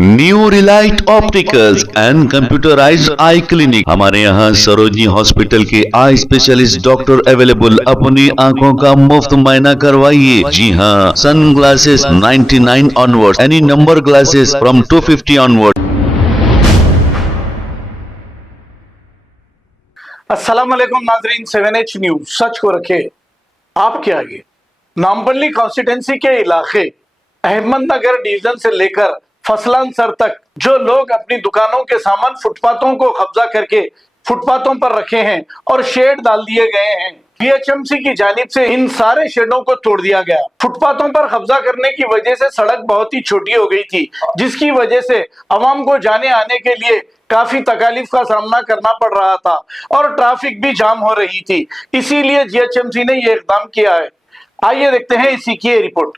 New Relight opticals and computerised I clinic. हमारे यहाँ Sarojini hospital के आई स्पेशलिस्ट डॉक्टर अवेलेबल। अपनी आंखों का मुफ्त मुआयना करवाइए। जी हाँ, sun glasses 99 onward, any number glasses from 250 onward. अस्सलाम वालेकुम नाजरीन, 7H न्यूज सच को रखे आपके आगे। नामपल्ली कॉन्स्टिट्यूंसी के इलाके अहमदनगर डिवीजन से लेकर फसलांसर तक जो लोग अपनी दुकानों के सामान फुटपाथों को कब्जा करके फुटपाथों पर रखे हैं और शेड डाल दिए गए हैं, बीएचएमसी की जानिब से इन सारे शेडों को तोड़ दिया गया। फुटपाथों पर कब्जा करने की वजह से सड़क बहुत ही छोटी हो गई थी, जिसकी वजह से आवाम को जाने आने के लिए काफी तकालीफ का सामना करना पड़ रहा था और ट्रैफिक भी जाम हो रही थी। इसीलिए जीएचएमसी ने यह इकदाम किया है। आइए देखते हैं इसी की ये रिपोर्ट।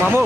मामू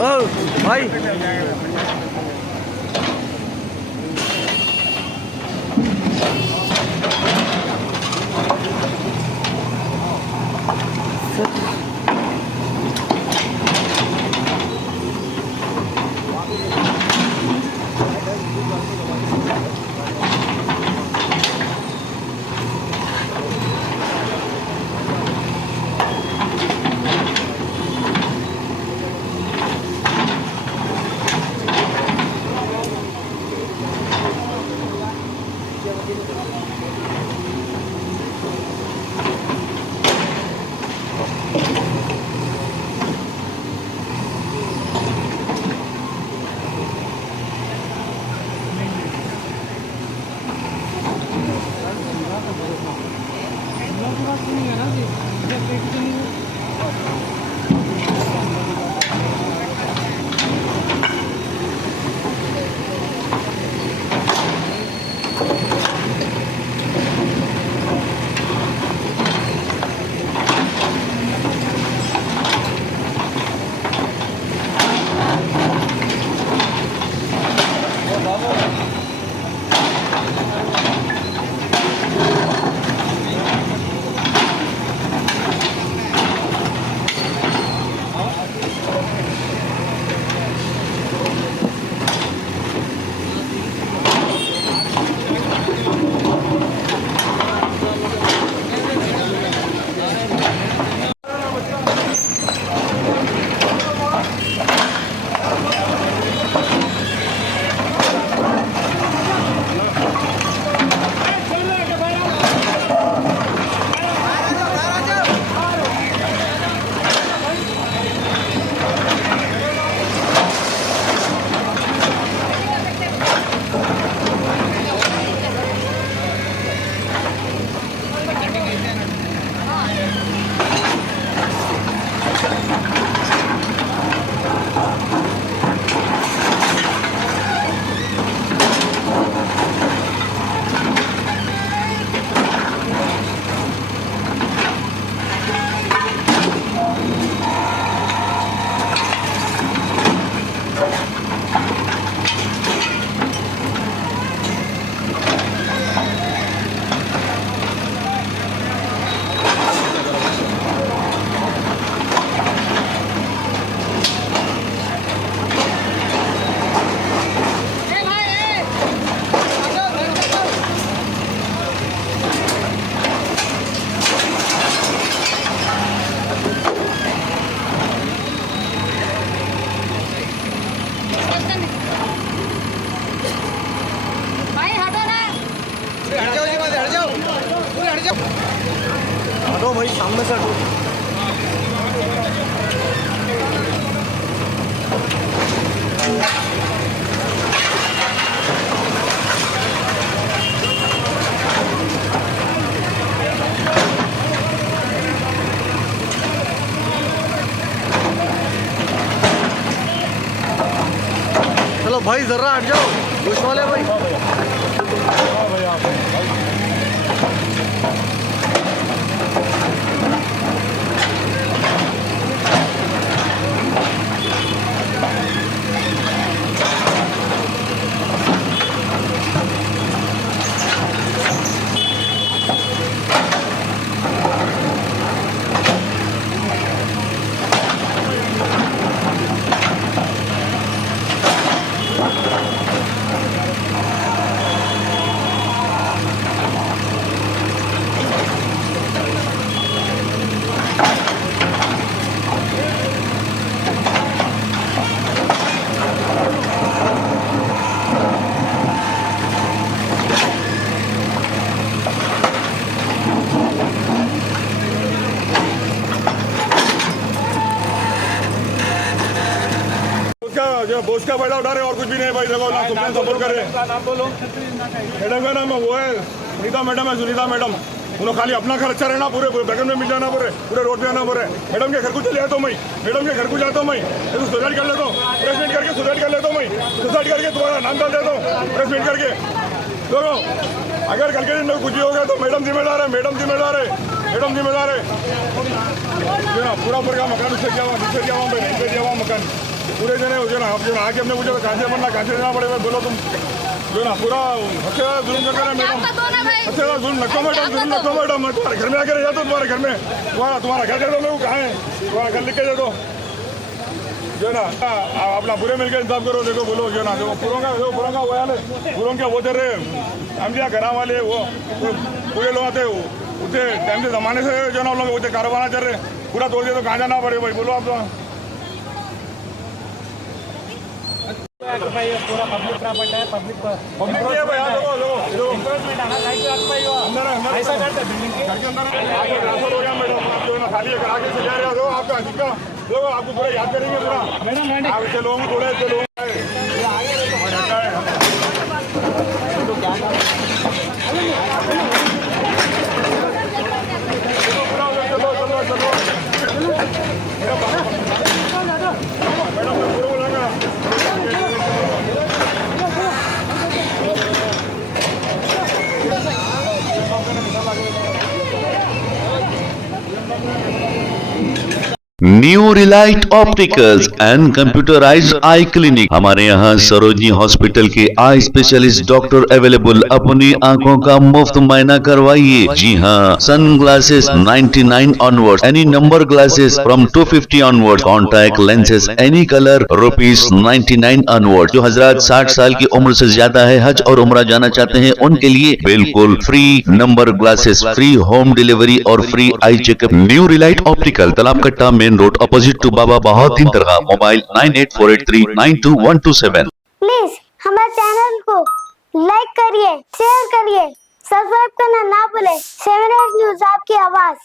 ओ भाई हटो भाई, सामने से हटो। चलो भाई जरा हट जाओ, घुस वाले भाई। बोझ का फायदा उठा रहे और कुछ भी नहीं भाई। देखो ना सुप्रीम सपोर्ट कर रहे हैं। नाम बोलो। मैडम का नाम वो है सुनीता मैडम है, सुनीता मैडम। उन्होंने खाली अपना घर अच्छा रहना, पूरे बैगन में मिल जाना, पूरे रोड पे आना पूरे। मैडम के घर को चले जाता हूँ मैं, मैडम के घर को जाता हूँ मैं, तो सुसाइड कर लेता हूँ, प्रेस मीट करके सुसाइड कर लेता हूँ मैं, सुसाइड करके तुम्हारा नाम डाल देता हूँ प्रेस मीट करके। देखो अगर कल के दिन में कुछ भी होगा तो मैडम जिम्मेदार है, मैडम जिम्मेदार है, मैडम जिम्मेदार है। पूरा पूरा मकान उससे क्या हुआ मकान पूरे जने हो जो ना। आप जो ना आके अपने मुझे कहाँ से बनना, कहाँ से देना पड़ेगा बोलो तुम जो ना। पूरा अच्छे जुल्म कर रहे हैं मैडम, अच्छे जुल्म नक्को मैडम, जुल्म नक्को मैडम। मैं तुम्हारे घर में आके रह जाता हूँ, तुम्हारे घर में तुम्हारा घर दे दो मेरे को, कहाँ है तुम्हारा घर लिख के दे दो जो ना। अपना पूरे मिलकर इंतजाम करो। देखो बोलो जो ना, देखो पूरों का वो यार पूरों क्या वो दे रहे हम दिया घर वाले वो पूरे लोग आते उसे टाइम से जमाने से जो ना लोग उसे कारोबार चल रहे पूरा तोड़ दिया तो कहाँ जाना पड़े भाई बोलो आप तो। भाई पूरा पब्लिक प्रॉपर्टी है, पब्लिक ऐसा करते बिल्डिंग के खाली आगे से जा रहे हो आपका देखो आपको पूरा याद करेंगे पूरा मैडम आप इसे लोग थोड़े से लोग new Relight opticals and computerised I clinic. हमारे यहाँ सरोजनी हॉस्पिटल के आई स्पेशलिस्ट डॉक्टर अवेलेबल। अपनी आंखों का मुफ्त मायना करवाइए। जी हाँ, sun glasses 99 onward, any number glasses from 250 onward, contact lenses any colour ₹99 onward. जो हजरात 60 साल की उम्र से ज्यादा है, हज और उम्रा जाना चाहते हैं, उनके लिए बिल्कुल free number glasses, free home delivery और free eye checkup. New relight optical, Talab Katta, main road, opposite to Baba Bahauddin दरगाह। मोबाइल 9848392127। प्लीज हमारे चैनल को लाइक करिए, शेयर करिए, सब्सक्राइब करना ना भूले। 7 न्यूज़ आपकी आवाज।